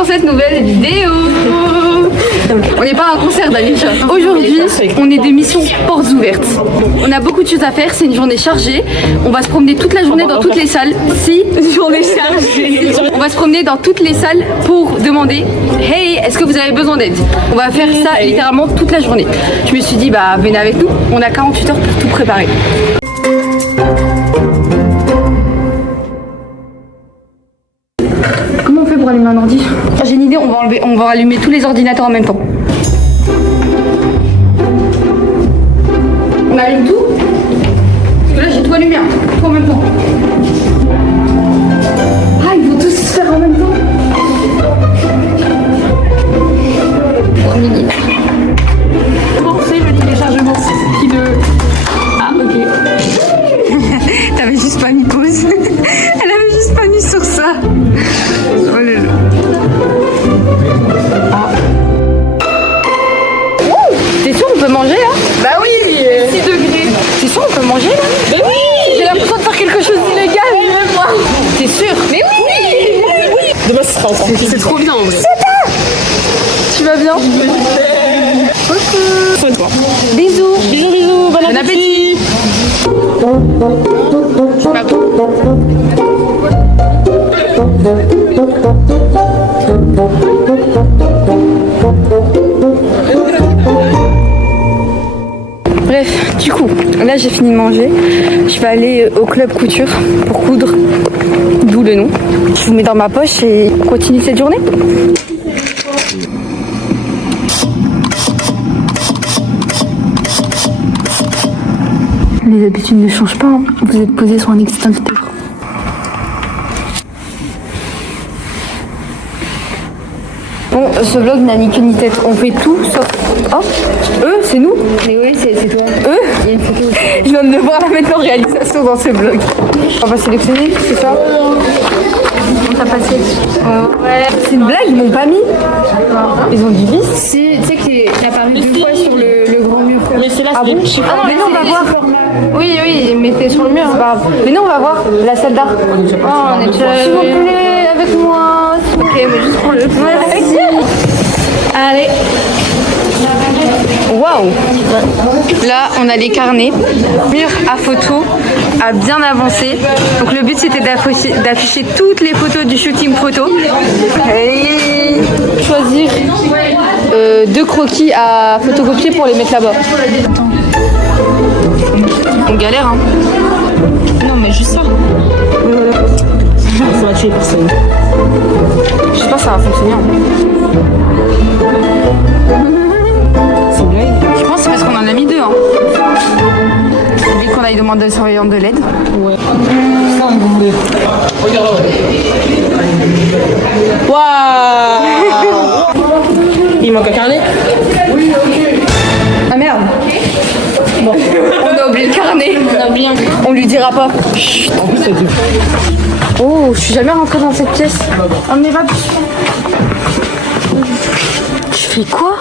dans cette nouvelle vidéo. On n'est pas à un concert d'Anisha. Aujourd'hui, on est des missions portes ouvertes. On a beaucoup de choses à faire, c'est une journée chargée. On va se promener toute la journée dans toutes les salles. Si, journée chargée. On va se promener dans toutes les salles pour demander hey, est-ce que vous avez besoin d'aide? On va faire ça littéralement toute la journée. Je me suis dit, bah venez avec nous. On a 48 heures pour tout préparer. Comment on fait pour allumer un ordi? J'ai une idée, on va allumer tous les ordinateurs en même temps. On allume tout? Parce que là j'ai tout allumé, hein. Tout en même temps. Ah, ils vont tous se faire en même temps. 3 minutes. Bon, c'est le téléchargement qui le... Ah, ok. T'avais juste pas mis pause. Elle avait juste pas mis sur ça. Oh là là. Ah. T'es sûr on peut manger là? Bah oui. 6 degrés. T'es sûr on peut manger là? Bah oui. J'ai l'impression de faire quelque chose d'illégal. Même moi. T'es sûr? Mais oui. Oui. Demain ce sera encore. C'est trop bien en vrai. Tu vas bien? Sois toi. Bisous. Bisous bisous. Bon appétit. Pas bon. Bref, du coup, là j'ai fini de manger. Je vais aller au club couture pour coudre, d'où le nom. Je vous mets dans ma poche et on continue cette journée. Les habitudes ne changent pas, hein. Vous êtes posé sur un extincteur. Bon, ce vlog n'a ni queue ni tête. On fait tout sauf... Oh, eux, c'est nous? Mais oui, c'est toi. Eux? Il y a une photo. Je viens de le voir là maintenant en réalisation dans ce vlog. On va sélectionner, c'est ça? On t'a passé. Ouais. C'est une blague, ils m'ont pas mis. Ils ont dit bis. Si, tu sais qu'il est apparu 2 fois sur le grand mur. Mais c'est là, Ah c'est bon? les petits. Ah non, mais non, on va voir. Oui, oui, mettez sur le mur, c'est pas grave. Mais non, on va voir la salle d'art. Oh, on est déjà... S'il vous plaît, avec moi. Ok, mais juste pour le... Merci. Allez. Waouh. Là, on a les carnets. Mur à photo a bien avancé. Donc le but, c'était d'afficher toutes les photos du shooting photo. Et choisir 2 croquis à photocopier pour les mettre là-bas. On galère, hein. Non mais juste ça. Ça va tuer personne. Je sais pas si ça va fonctionner. C'est une blague. Je pense que c'est parce qu'on en a mis 2. Hein. Dès qu'on aille demander aux surveillantes de l'aide. Ouais. Waouh. Il manque un carnet. Ah merde. Bon, on a oublié le carnet. On a bien. On lui dira pas. Chut. En plus c'est deux. Oh, je suis jamais rentrée dans cette pièce. On n'est pas. Tu fais quoi?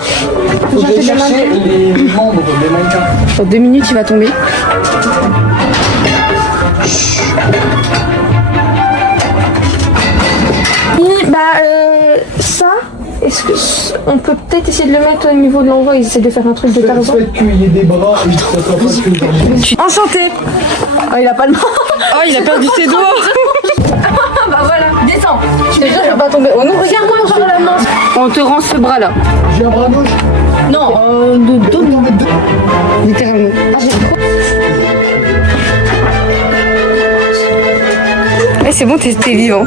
Faut aller chercher les membres, les mannequins. Dans 2 minutes, il va tomber. Ça, est-ce que on peut peut-être essayer de le mettre au niveau de l'envoi? Ils essaient de faire un truc de Tarzan. Faites qu'il y ait des bras et que ça soit pas que Enchanté. Oh, il a pas de main. Oh, il a perdu ses doigts. Bah voilà, descends. Je te jure, je vais pas tomber. Oh non, regarde-moi, Prends la main. on te rend ce bras-là. J'ai un bras gauche. Non, de dos. Littéralement. Ouais, c'est bon, t'es vivant.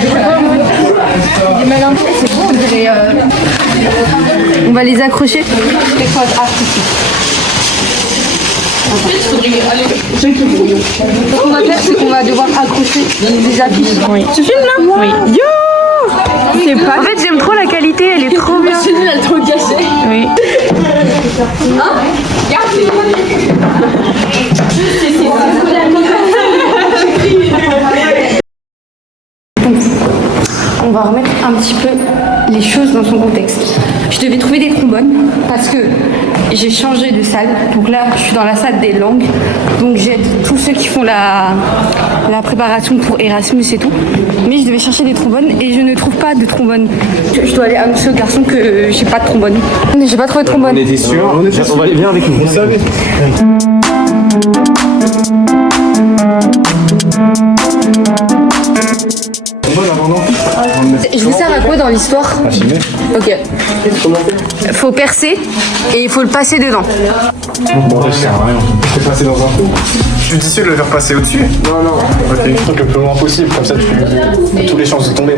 J'ai mal un peu, c'est bon, on dirait... On va les accrocher. Ce qu'on va faire, c'est qu'on va devoir accrocher des affiches. Oui. Tu filmes là? Oui. Yo! C'est pas... En fait, j'aime trop la qualité, elle est trop bien. C'est nul, elle est trop gâchée. Oui. va remettre un petit peu les choses dans son contexte. Je devais trouver des trombones parce que j'ai changé de salle. Donc là, je suis dans la salle des langues. Donc j'aide tous ceux qui font la préparation pour Erasmus et tout. Mais je devais chercher des trombones et je ne trouve pas de trombone. Je dois aller annoncer au garçon que j'ai pas de trombone. J'ai pas trouvé de trombone. On était sûr. On va aller bien avec nous. Vous savez. Je vous sers à quoi dans l'histoire? Ok. Faut percer et il faut le passer dedans. Bon, ça sert à rien. Je peux passer dans un trou. Je suis sûr de le faire passer au-dessus? Non. Ok, le truc le plus loin possible, comme ça tu as tous les chances de tomber.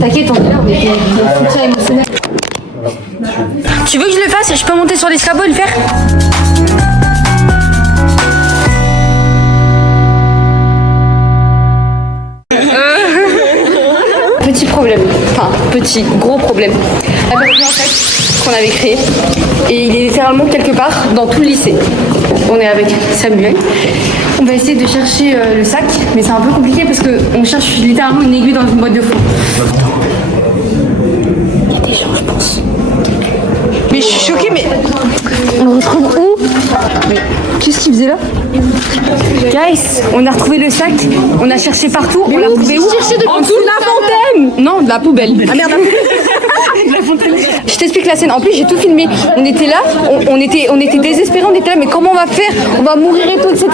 T'inquiète, on est là, on est de soutien émotionnel. Tu veux que je le fasse? Je peux monter sur l'escabeau et le faire? Petit problème, enfin petit, gros problème. La version en fait qu'on avait créée et il est littéralement quelque part dans tout le lycée. On est avec Samuel. On va essayer de chercher le sac, mais c'est un peu compliqué parce qu'on cherche littéralement une aiguille dans une boîte de fond. Il y a des gens, je pense. Mais je suis choquée, mais on retrouve où? Mais qu'est-ce qu'il faisait là? Guys, on a retrouvé le sac, on a cherché partout, on l'a trouvé où? En dessous de la fontaine! Non, de la poubelle. Ah merde, de la fontaine. Je t'explique la scène. En plus, j'ai tout filmé. On était là, on était désespérés, on était là, mais comment on va faire? On va mourir et tout, etc.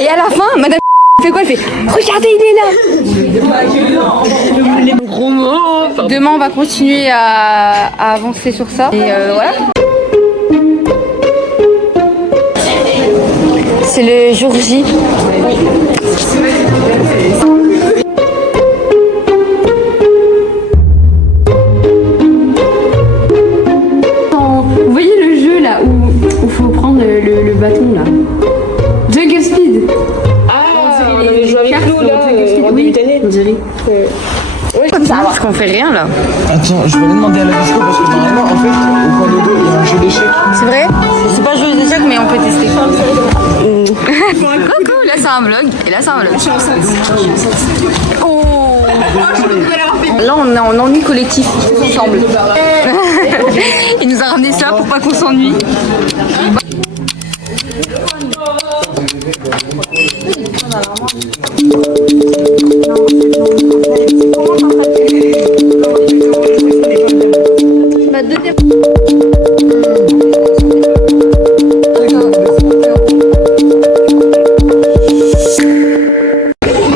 Et à la fin, madame fait quoi? Elle fait regardez, il est là! Les gros mots! Demain, on va continuer à avancer sur ça. Et voilà. C'est le jour J. Vous voyez le jeu là où il faut prendre le bâton là? Jungle Speed. Ah, on avait joué avec nous là, en début d'année. On dirait. Comme ça, parce qu'on fait rien là. Attends, je vais aller demander à la disco parce que normalement, en fait, au point de 2, il y a un jeu d'échecs. C'est vrai? C'est pas un jeu d'échecs, mais on peut tester. Coucou, là c'est un vlog et là c'est un vlog. Oh. Là on est en ennui collectif, tous ensemble. Il nous a ramené ça pour pas qu'on s'ennuie.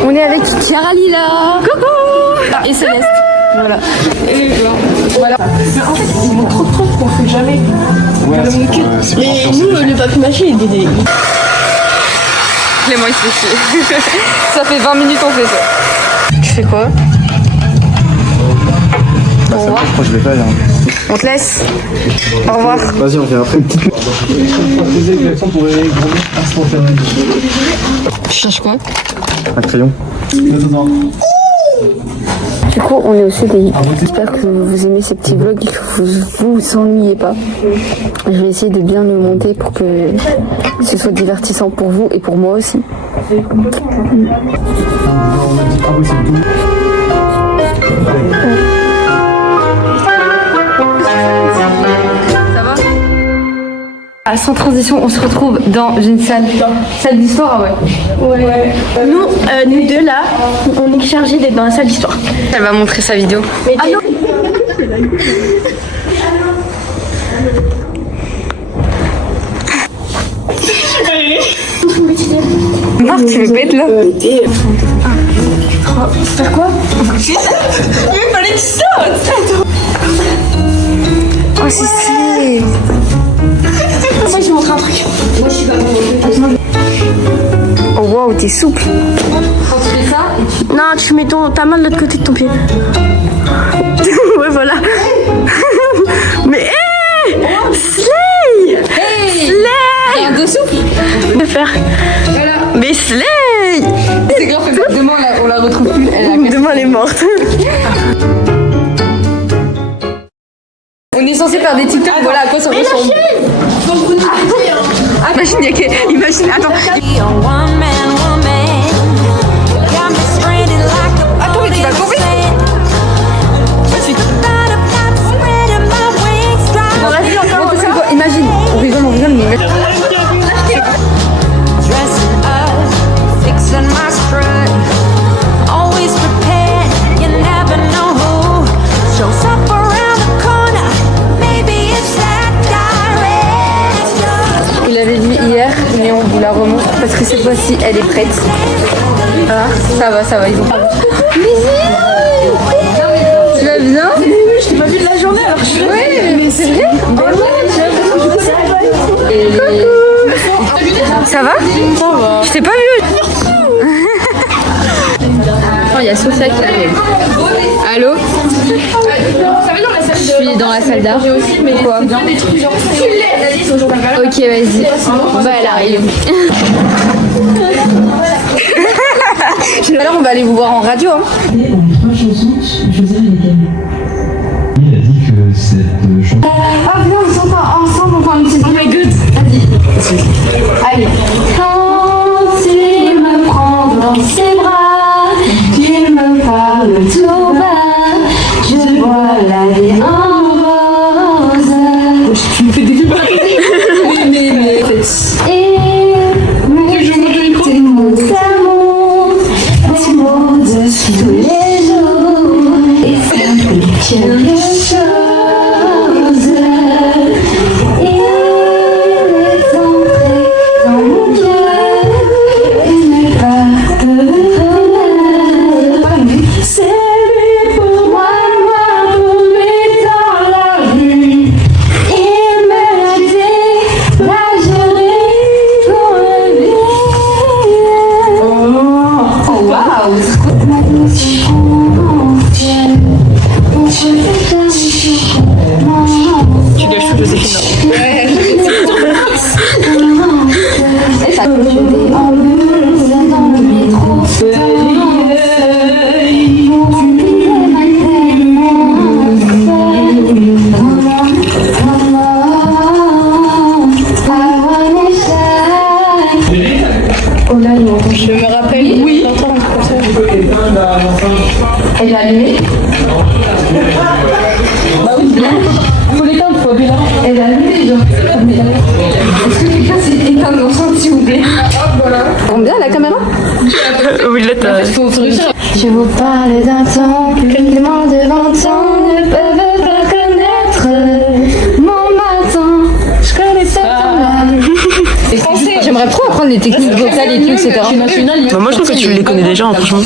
On est avec Chiara Lila. Coucou. Et Céleste. Voilà. Et voilà. Mais en fait, ils montrent trop de trucs qu'on fait jamais. Ouais, Mais nous, le papier mâché, il est des... Clément il se fait chier. Ça fait 20 minutes on fait ça. Tu fais quoi? Au revoir. Je crois que je l'ai pas là. On te laisse. Au revoir. Vas-y, on fait après. Poser une action pour les gros instantanés. Tu cherches quoi? Un crayon. Attends. Du coup, on est au CDI. J'espère que vous aimez ces petits vlogs et que vous vous ennuyez pas. Je vais essayer de bien le monter pour que ce soit divertissant pour vous et pour moi aussi. Ça va? Sans transition, on se retrouve dans une salle d'histoire, ouais. Nous deux là, on est chargés d'être dans la salle d'histoire. Elle va montrer sa vidéo. Ah non. Marc, tu veux pas être là? Faire quoi? Mais il fallait que tu sautes. Oh, c'est stylé. Moi je vais montrer un truc. Moi je suis pas bon. Oh wow, t'es souple. Quand tu fais ça, Non, tu mets ta main de l'autre côté de ton pied. Ouais, voilà. Mais hé, Slay! Slay! un dos souple. Je vais faire. Voilà. Mais Slay! C'est grave, demain on la retrouve plus. Demain elle est morte. On est censé faire des TikTok, voilà à quoi ça ressemble. Ah, imagine, imagine, attends. Attends, mais tu vas tomber. parce que cette fois-ci, elle est prête. Ah, ça va, ils ont pas. Tu vas bien? Je t'ai pas vu de la journée alors je suis. Oui, mais c'est vrai. Ça va? Ça va. Je t'ai pas vu. Oh, il y a Sophia qui arrive. Allô? Je suis dans la salle d'art. Quoi? Ok, vas-y. Bah, elle arrive. Alors, on va aller vous voir en radio. Hein. Il a dit que cette chanson... Ah, viens, on s'entend ensemble, on fait un petit. Oh my god. Vas-y. Allez. Quand il me prend dans ses bras, qu'il me parle tout bas, je vois la vie en rose. Tu me fais des films. Mais. Et me dit tes mots d'amour, des mots de tous les jours. Et ça me fait quelque chose. Il est entré dans mon cœur. Il n'est pas de bonheur. C'est lui pour moi pour lui dans la rue. Il me dit, là je ris pour le bien. Oh waouh! Tu gâches tout, Joséphine. Je me rappelle, oui. Elle est allumée. Bah oui, faut l'éteindre, faut appuyer là. Elle est allumée, genre. Est-ce que quelqu'un s'est éteint l'enceinte, s'il vous plaît? On bien la caméra? Oui, là t'as. Je vous parle d'un temps que les moins de 20 ans ne peuvent pas connaître. Mon matin, je connais ce temps-là. J'aimerais trop apprendre les techniques vocales et tout, etc. Bah, moi je trouve que tu les connais déjà, hein, franchement.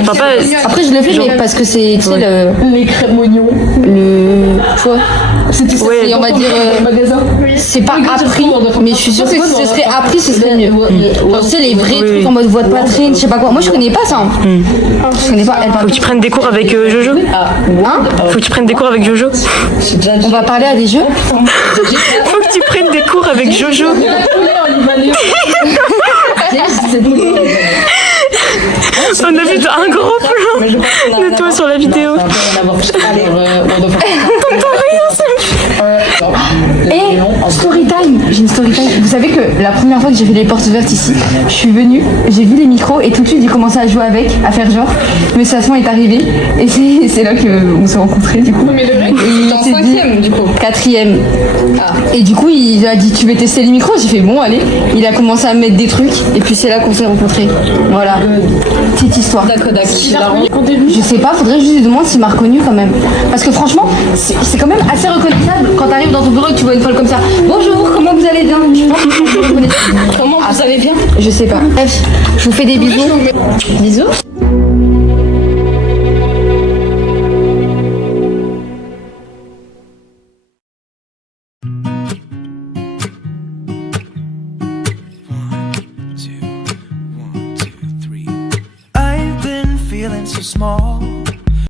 Enfin, pas... Après, je le fais, mais parce que c'est, tu sais, les crèmes oignons. Quoi? Ouais. On va dire. C'est pas appris, mais je suis sûre que si ce serait appris, ce serait mieux. Genre, tu sais, les vrais trucs en mode voix de poitrine, je sais pas quoi. Moi, je connais pas ça. Hein. Je connais pas. Elle parle. Faut que tu prennes des cours avec Jojo. Hein? Faut que tu prennes des cours avec Jojo. On va parler à des jeux. Faut que tu prennes des cours avec Jojo. On a vu un gros plan de toi sur la vidéo. T'entends rien, Et story time, j'ai une story time. Vous savez que la première fois que j'ai fait les portes ouvertes ici, je suis venue, j'ai vu les micros et tout de suite j'ai commencé à jouer avec, à faire genre. Mais Sasson est arrivé et c'est là qu'on s'est rencontrés du coup. Mais le mec, il c'est en 5ème du coup. 4ème. Et du coup il a dit tu veux tester les micros? J'ai fait bon allez. Il a commencé à mettre des trucs et puis c'est là qu'on s'est rencontrés. Voilà. Petite histoire. D'accord. Je sais pas, faudrait que je lui demande s'il m'a reconnu quand même. Parce que franchement, c'est quand même assez reconnaissable quand t'arrives dans ton bureau et que tu vois une folle comme ça. Bonjour, comment vous allez bien? Je pense que vous reconnaissez. Comment vous allez bien? Je sais pas. Bref, je vous fais des bisous. Bisous. I've been feeling so small.